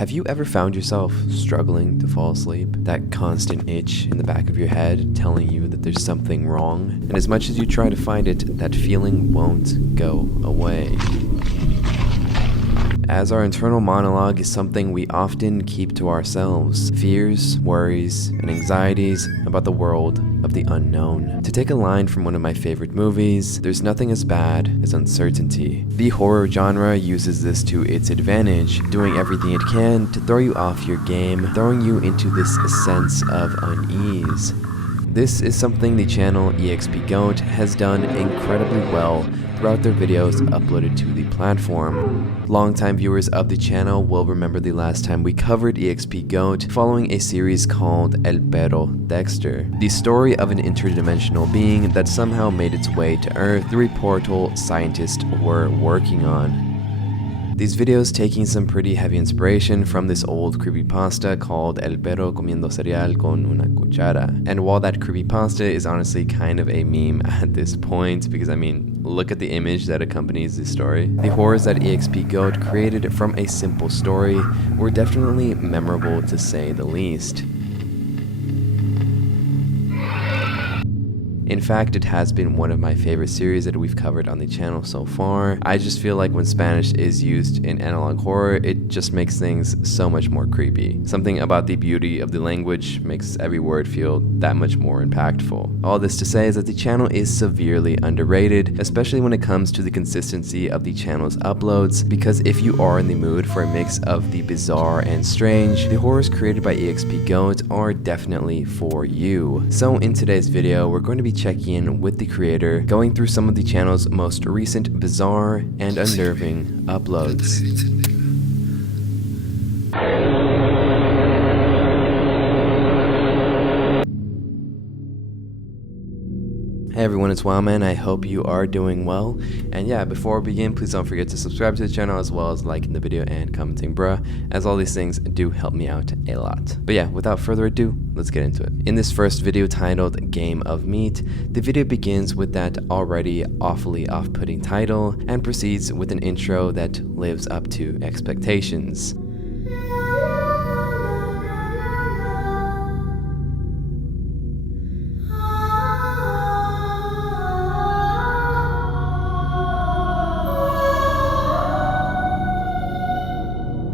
Have you ever found yourself struggling to fall asleep? That constant itch in the back of your head telling you that there's something wrong? And as much as you try to find it, that feeling won't go away. As our internal monologue is something we often keep to ourselves. Fears, worries, and anxieties about the world of the unknown. To take a line from one of my favorite movies, there's nothing as bad as uncertainty. The horror genre uses this to its advantage, doing everything it can to throw you off your game, throwing you into this sense of unease. This is something the channel EXPGoat has done incredibly well throughout their videos uploaded to the platform. Longtime viewers of the channel will remember the last time we covered EXPGoat following a series called El Perro Dexter, the story of an interdimensional being that somehow made its way to Earth through a portal scientists were working on. These videos taking some pretty heavy inspiration from this old creepypasta called El Perro Comiendo Cereal con una Cuchara. And while that creepypasta is honestly kind of a meme at this point, because I mean, look at the image that accompanies this story. The horrors that EXPGoat created from a simple story were definitely memorable to say the least. In fact, it has been one of my favorite series that we've covered on the channel so far. I just feel like when Spanish is used in analog horror, it just makes things so much more creepy. Something about the beauty of the language makes every word feel that much more impactful. All this to say is that the channel is severely underrated, especially when it comes to the consistency of the channel's uploads, because if you are in the mood for a mix of the bizarre and strange, the horrors created by EXPGoat are definitely for you. So in today's video, we're going to be checking in with the creator, going through some of the channel's most recent bizarre and unnerving uploads. Hey everyone, it's Wildman. I hope you are doing well. And yeah, before we begin, please don't forget to subscribe to the channel as well as liking the video and commenting bruh, as all these things do help me out a lot. But yeah, without further ado, let's get into it. In this first video titled Game of Meat, the video begins with that already awfully off-putting title and proceeds with an intro that lives up to expectations.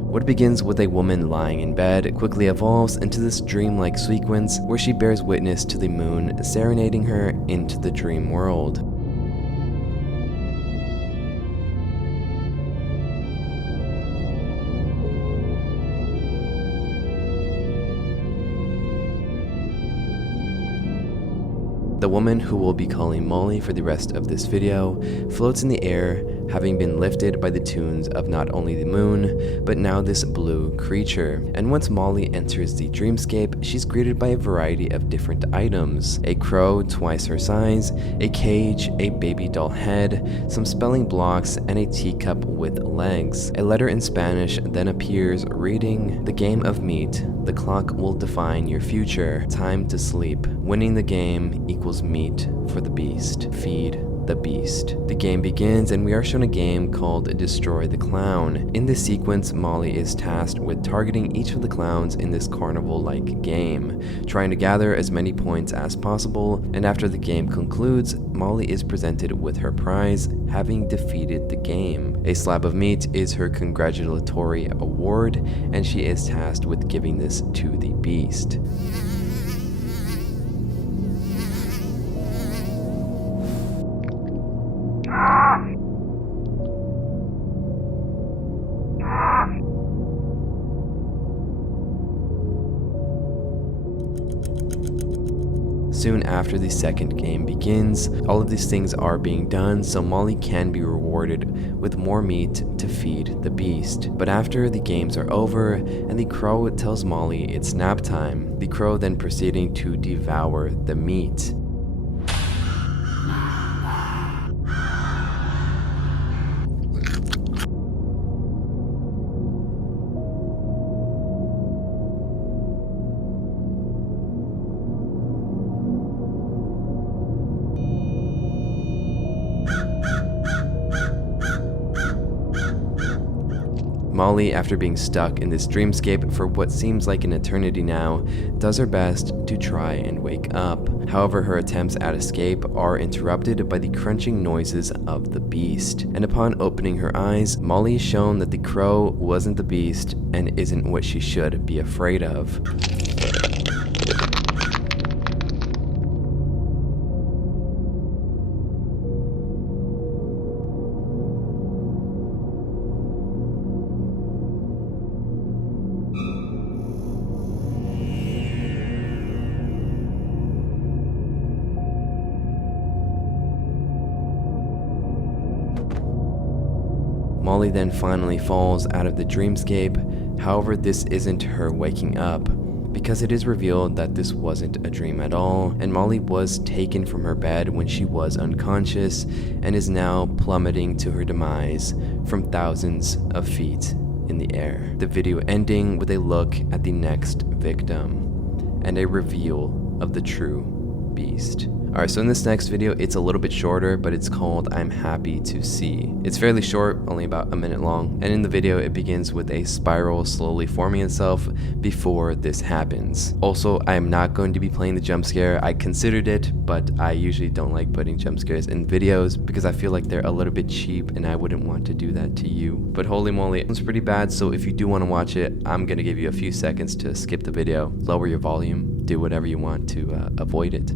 What begins with a woman lying in bed quickly evolves into this dreamlike sequence where she bears witness to the moon serenading her into the dream world. The woman, who we'll be calling Molly for the rest of this video, floats in the air, having been lifted by the tunes of not only the moon, but now this blue creature. And once Molly enters the dreamscape, she's greeted by a variety of different items. A crow twice her size, a cage, a baby doll head, some spelling blocks, and a teacup with legs. A letter in Spanish then appears reading, "The game of meat. The clock will define your future. Time to sleep. Winning the game equals meat for the beast. Feed the beast." The game begins and we are shown a game called Destroy the Clown. In this sequence, Molly is tasked with targeting each of the clowns in this carnival-like game, trying to gather as many points as possible, and after the game concludes, Molly is presented with her prize, having defeated the game. A slab of meat is her congratulatory award, and she is tasked with giving this to the beast. Soon after the second game begins, all of these things are being done so Molly can be rewarded with more meat to feed the beast. But after the games are over and the crow tells Molly it's nap time, the crow then proceeding to devour the meat. Molly, after being stuck in this dreamscape for what seems like an eternity now, does her best to try and wake up. However, her attempts at escape are interrupted by the crunching noises of the beast. And upon opening her eyes, Molly is shown that the crow wasn't the beast and isn't what she should be afraid of. Molly then finally falls out of the dreamscape. However, this isn't her waking up, because it is revealed that this wasn't a dream at all, and Molly was taken from her bed when she was unconscious and is now plummeting to her demise from thousands of feet in the air. The video ending with a look at the next victim and a reveal of the true beast. Alright, so in this next video, it's a little bit shorter, but it's called I'm Happy to See. It's fairly short, only about a minute long, and in the video, it begins with a spiral slowly forming itself before this happens. Also, I am not going to be playing the jump scare. I considered it, but I usually don't like putting jump scares in videos because I feel like they're a little bit cheap and I wouldn't want to do that to you. But holy moly, it's pretty bad, so if you do want to watch it, I'm going to give you a few seconds to skip the video, lower your volume, do whatever you want to avoid it.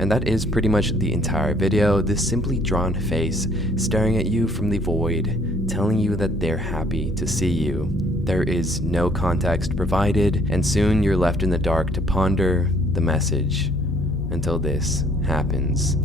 And that is pretty much the entire video, this simply drawn face staring at you from the void, telling you that they're happy to see you. There is no context provided, and soon you're left in the dark to ponder the message until this happens.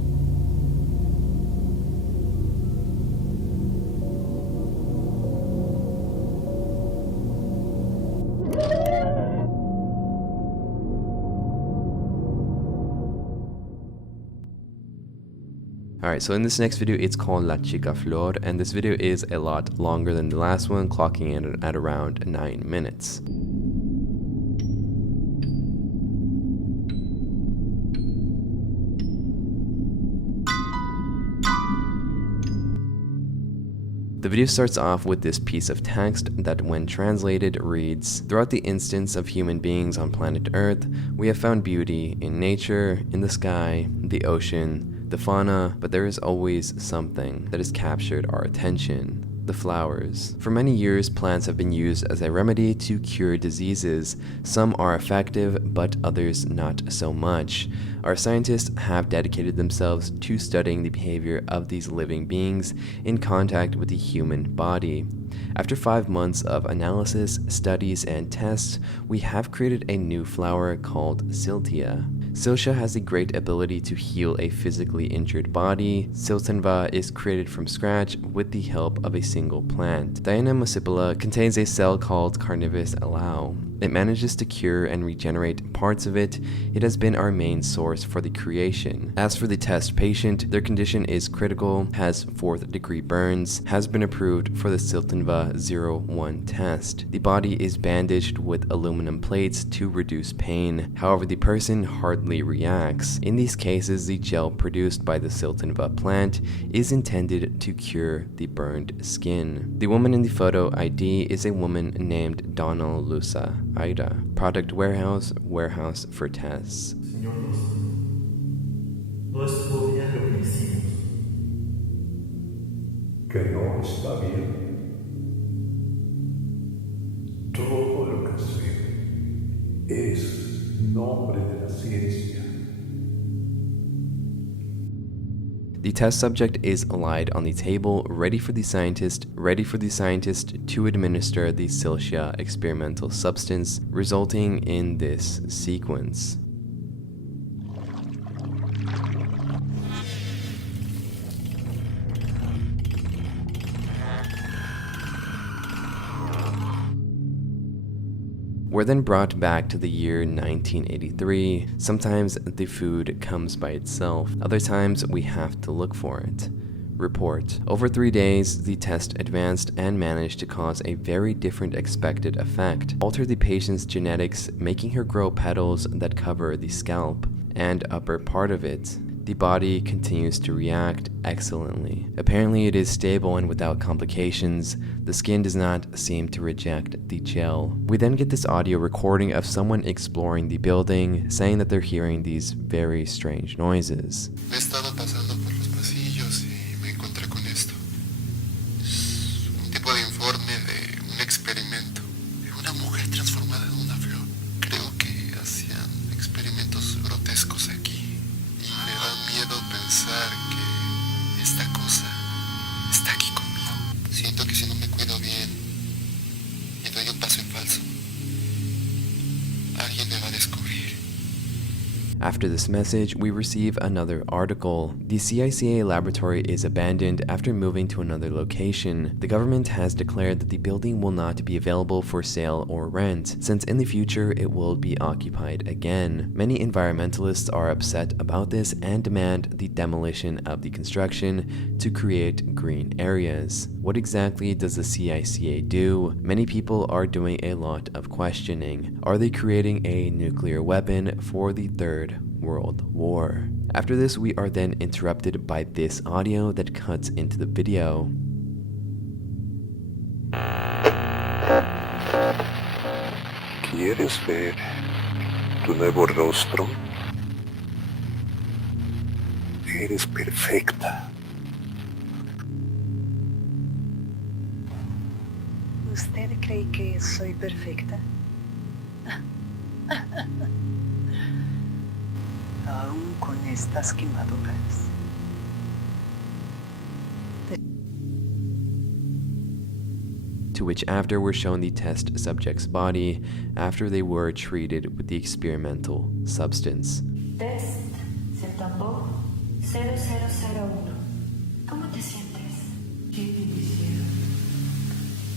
Alright, so in this next video, it's called La Chica Flor, and this video is a lot longer than the last one, clocking in at around 9 minutes. The video starts off with this piece of text that, when translated, reads, "Throughout the instance of human beings on planet Earth, we have found beauty in nature, in the sky, the ocean, the fauna, but there is always something that has captured our attention. The flowers. For many years, plants have been used as a remedy to cure diseases. Some are effective, but others not so much. Our scientists have dedicated themselves to studying the behavior of these living beings in contact with the human body. After 5 months of analysis, studies, and tests, we have created a new flower called Siltia. Siltia has a great ability to heal a physically injured body. Siltenva is created from scratch with the help of a single plant. Diana muscipula contains a cell called Carnivus alao. It manages to cure and regenerate parts of it. It has been our main source for the creation. As for the test patient, their condition is critical, has 4th degree burns, has been approved for the Siltenva 01 test. The body is bandaged with aluminum plates to reduce pain. However, the person hardly reacts. In these cases, the gel produced by the Siltenva plant is intended to cure the burned skin. The woman in the photo ID is a woman named Donna Lusa Aida. Product warehouse for tests. Señor Lusa, no estuvo bien lo que hicimos. Que no está bien. Todo lo que sé es nombre de la ciencia. The test subject is lied on the table, ready for the scientist to administer the Siltia experimental substance, resulting in this sequence. We're then brought back to the year 1983. Sometimes the food comes by itself, other times we have to look for it. Report. Over 3 days, the test advanced and managed to cause a very different expected effect. Alter the patient's genetics, making her grow petals that cover the scalp and upper part of it. The body continues to react excellently. Apparently it is stable and without complications. The skin does not seem to reject the gel. We then get this audio recording of someone exploring the building, saying that they're hearing these very strange noises. He estado pasando por los pasillos y me encontré con esto. Es un tipo de informe de un experimento de una mujer transformada en una flor. Creo que hacían experimentos grotescos aquí. Y me da miedo pensar que esta cosa está aquí conmigo. Siento que si no me cuido bien y doy un paso en falso, alguien me va a descubrir. After this message, we receive another article. The CICA laboratory is abandoned after moving to another location. The government has declared that the building will not be available for sale or rent, since in the future it will be occupied again. Many environmentalists are upset about this and demand the demolition of the construction to create green areas. What exactly does the CICA do? Many people are doing a lot of questioning. Are they creating a nuclear weapon for the Third World War? After this, we are then interrupted by this audio that cuts into the video. ¿Quieres ver tu nuevo rostro? Eres perfecta. ¿Usted cree que soy perfecta? Aún con estas quemaduras. To which after we're shown the test subject's body after they were treated with the experimental substance. Test se tapó 0001. ¿Cómo te sientes? ¿Qué me hicieron?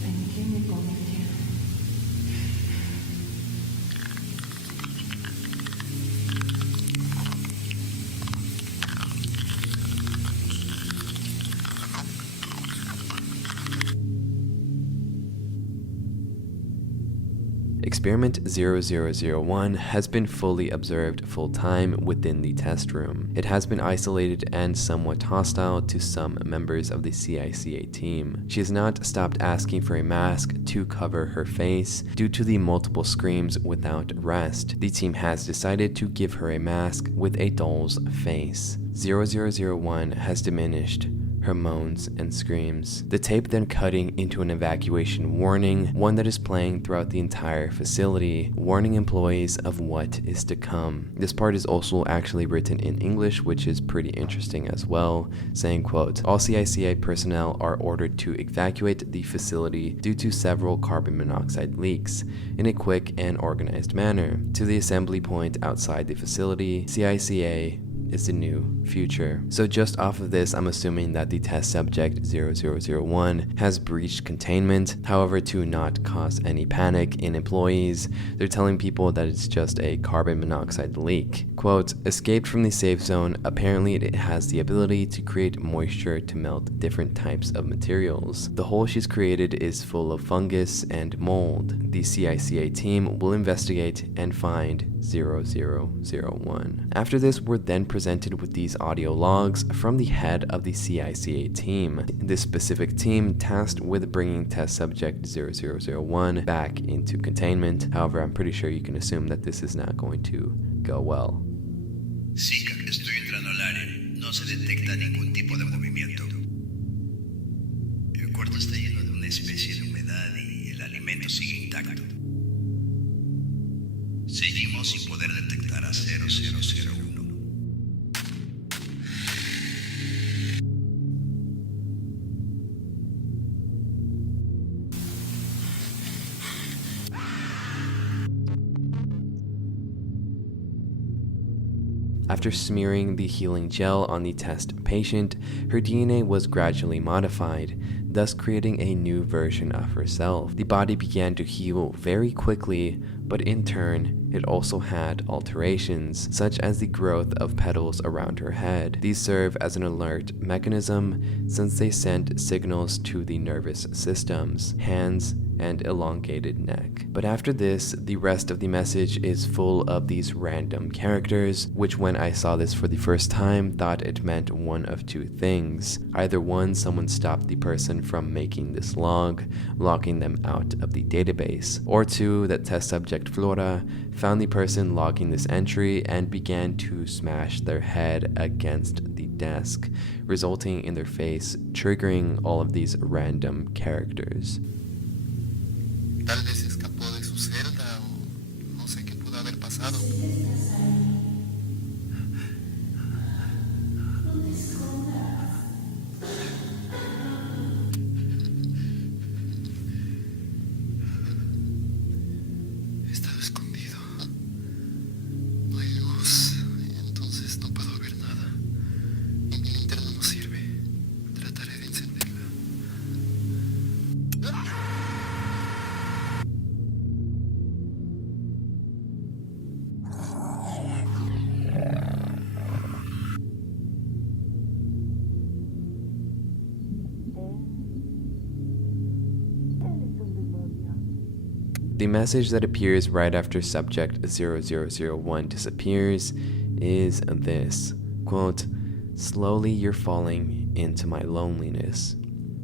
¿En qué me convirtieron? Experiment 0001 has been fully observed full-time within the test room. It has been isolated and somewhat hostile to some members of the CICA team. She has not stopped asking for a mask to cover her face due to the multiple screams without rest. The team has decided to give her a mask with a doll's face. 0001 has diminished her moans and screams. The tape then cutting into an evacuation warning, one that is playing throughout the entire facility, warning employees of what is to come. This part is also actually written in English, which is pretty interesting as well, saying, quote, "All CICA personnel are ordered to evacuate the facility due to several carbon monoxide leaks in a quick and organized manner. To the assembly point outside the facility, CICA is the new future." So just off of this, I'm assuming that the test subject 0001 has breached containment. However, to not cause any panic in employees, they're telling people that it's just a carbon monoxide leak. Quote, "Escaped from the safe zone, apparently it has the ability to create moisture to melt different types of materials. The hole she's created is full of fungus and mold. The CICA team will investigate and find 0001. After this, we're then presented with these audio logs from the head of the CICA team. This specific team tasked with bringing test subject 0001 back into containment. However, I'm pretty sure you can assume that this is not going to go well. Sí, estoy entrando al área. No se detecta ningún tipo de movimiento. El cuarto está lleno de una especie de humedad y el alimento sigue intacto. Seguimos sin poder detectar a 0001. After smearing the healing gel on the test patient, her DNA was gradually modified, thus creating a new version of herself. The body began to heal very quickly, but in turn, it also had alterations, such as the growth of petals around her head. These serve as an alert mechanism since they send signals to the nervous systems, hands, and elongated neck. But after this, the rest of the message is full of these random characters, which when I saw this for the first time, thought it meant one of two things. Either one, someone stopped the person from making this log, locking them out of the database, or two, that test subject Flora found the person logging this entry and began to smash their head against the desk, resulting in their face, triggering all of these random characters. Tal vez escapó de su celda o no sé qué pudo haber pasado. He estado escondido. No hay luz, entonces no puedo ver nada. Y mi linterna no sirve. Trataré de encenderla. The message that appears right after subject 0001 disappears is this, quote, "Slowly you're falling into my loneliness,"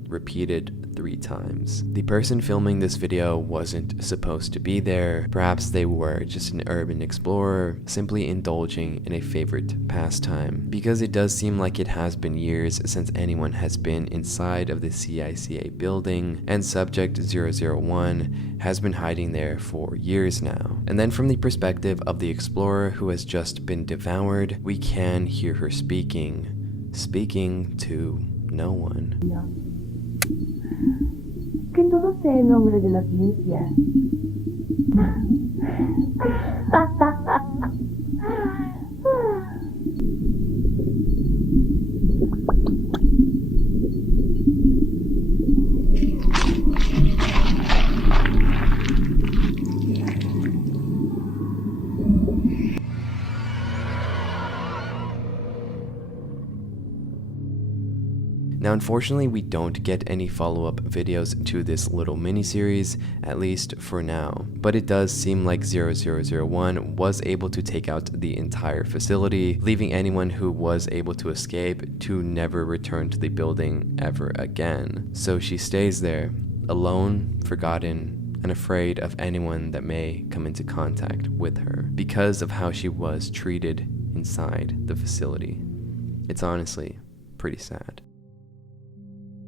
repeated 3 times. The person filming this video wasn't supposed to be there. Perhaps they were just an urban explorer, simply indulging in a favorite pastime, because it does seem like it has been years since anyone has been inside of the CICA building, and subject 001 has been hiding there for years now. And then from the perspective of the explorer who has just been devoured, we can hear her speaking to no one. Que todo sea en nombre de la ciencia. Now, unfortunately, we don't get any follow-up videos to this little miniseries, at least for now. But it does seem like 0001 was able to take out the entire facility, leaving anyone who was able to escape to never return to the building ever again. So she stays there, alone, forgotten, and afraid of anyone that may come into contact with her because of how she was treated inside the facility. It's honestly pretty sad.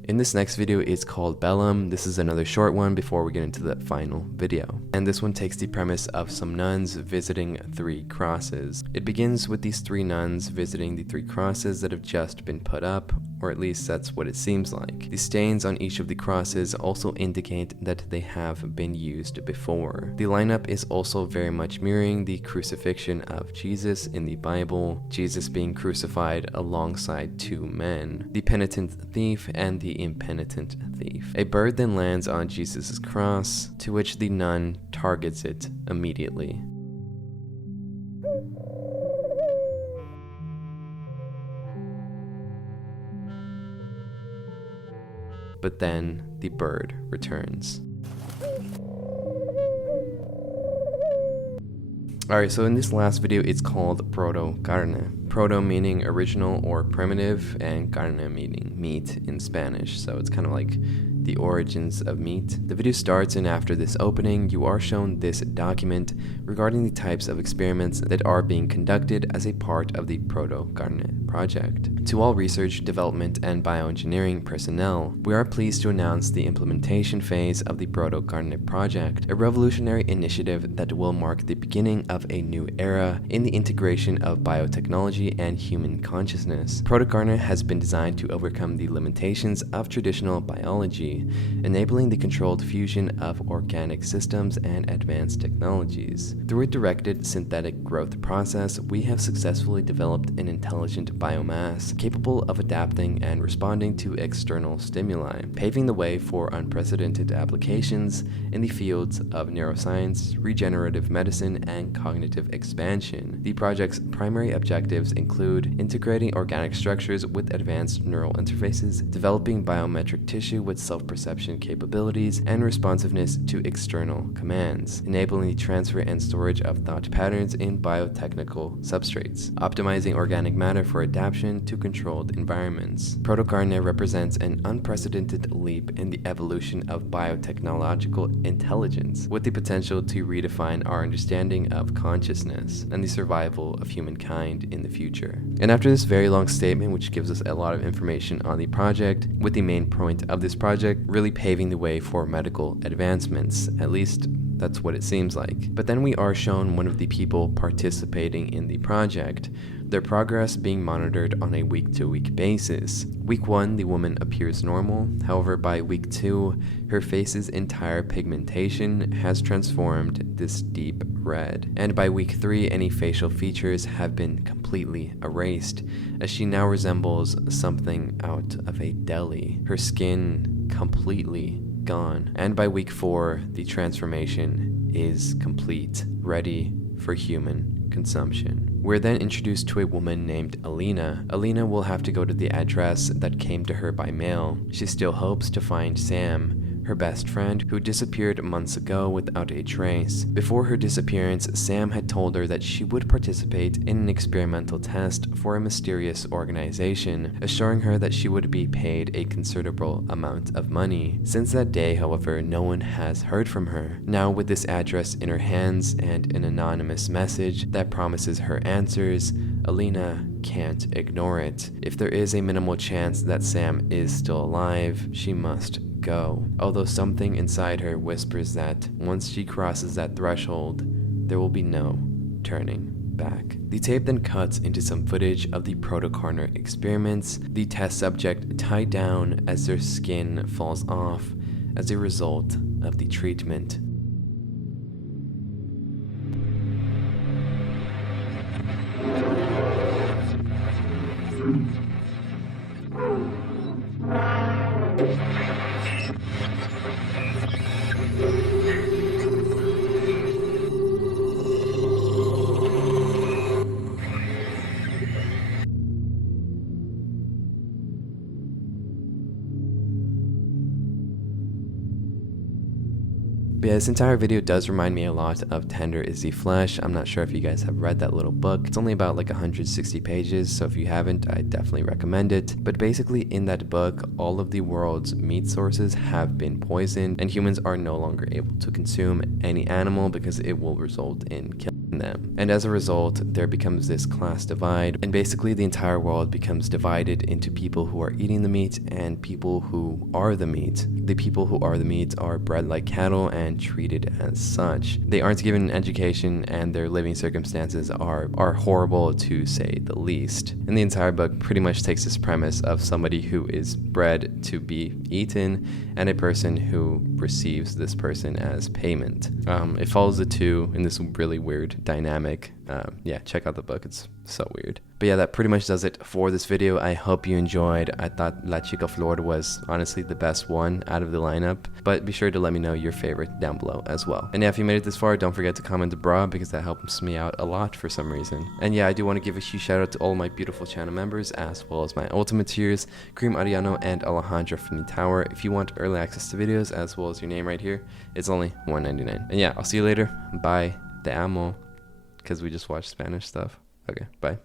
In this next video, it's called Bellum. This is another short one before we get into the final video. And this one takes the premise of some nuns visiting 3 crosses. It begins with these 3 nuns visiting the 3 crosses that have just been put up, or at least that's what it seems like. The stains on each of the crosses also indicate that they have been used before. The lineup is also very much mirroring the crucifixion of Jesus in the Bible, Jesus being crucified alongside 2 men, the penitent thief and the impenitent thief. A bird then lands on Jesus' cross, to which the nun targets it immediately. But then the bird returns. Alright, so in this last video, it's called Protocarna. Proto meaning original or primitive, and carne meaning meat in Spanish, so it's kind of like the origins of meat. The video starts, and after this opening, you are shown this document regarding the types of experiments that are being conducted as a part of the Protocarna project. To all research, development, and bioengineering personnel, we are pleased to announce the implementation phase of the Protocarna project, a revolutionary initiative that will mark the beginning of a new era in the integration of biotechnology technology and human consciousness. Protocarna has been designed to overcome the limitations of traditional biology, enabling the controlled fusion of organic systems and advanced technologies. Through a directed synthetic growth process, we have successfully developed an intelligent biomass capable of adapting and responding to external stimuli, paving the way for unprecedented applications in the fields of neuroscience, regenerative medicine, and cognitive expansion. The project's primary objectives include integrating organic structures with advanced neural interfaces, developing biometric tissue with self-perception capabilities, and responsiveness to external commands, enabling the transfer and storage of thought patterns in biotechnical substrates, optimizing organic matter for adaptation to controlled environments. Protocarna represents an unprecedented leap in the evolution of biotechnological intelligence, with the potential to redefine our understanding of consciousness and the survival of humankind in the future. And after this very long statement, which gives us a lot of information on the project, with the main point of this project really paving the way for medical advancements, at least that's what it seems like. But then we are shown one of the people participating in the project, their progress being monitored on a week-to-week basis. Week 1, the woman appears normal. However, by week 2, her face's entire pigmentation has transformed this deep red. And by week 3, any facial features have been completely erased, as she now resembles something out of a deli. Her skin completely gone. And by week 4, the transformation is complete, ready for human consumption. We're then introduced to a woman named Alina. Alina will have to go to the address that came to her by mail. She still hopes to find Sam, her best friend, who disappeared months ago without a trace. Before her disappearance, Sam had told her that she would participate in an experimental test for a mysterious organization, assuring her that she would be paid a considerable amount of money. Since that day, however, no one has heard from her. Now, with this address in her hands and an anonymous message that promises her answers, Alina can't ignore it. If there is a minimal chance that Sam is still alive, she must go. Although something inside her whispers that once she crosses that threshold, there will be no turning back. The tape then cuts into some footage of the Protocarna experiments, the test subject tied down as their skin falls off as a result of the treatment. But yeah, this entire video does remind me a lot of Tender is the Flesh. I'm not sure if you guys have read that little book. It's only about like 160 pages, so if you haven't, I definitely recommend it. But basically in that book, all of the world's meat sources have been poisoned, and humans are no longer able to consume any animal because it will result in killing them. And as a result, there becomes this class divide, and basically the entire world becomes divided into people who are eating the meat and people who are the meat. The people who are the meat are bred like cattle and treated as such. They aren't given an education, and their living circumstances are horrible, to say the least. And the entire book pretty much takes this premise of somebody who is bred to be eaten and a person who receives this person as payment. It follows the two in this really weird dynamic. Yeah, check out the book, it's so weird. But yeah, that pretty much does it for this video. I hope you enjoyed. I thought La Chica Flora was honestly the best one out of the lineup, but be sure to let me know your favorite down below as well. And yeah, if you made it this far, don't forget to comment bra, because that helps me out a lot for some reason. And yeah, I do want to give a huge shout out to all my beautiful channel members, as well as my ultimate tiers, Cream Ariano and Alejandra from the Tower. If you want early access to videos as well as your name right here, it's only $1.99. And yeah, I'll see you later. Bye. Te amo. Because we just watched Spanish stuff. Okay, bye.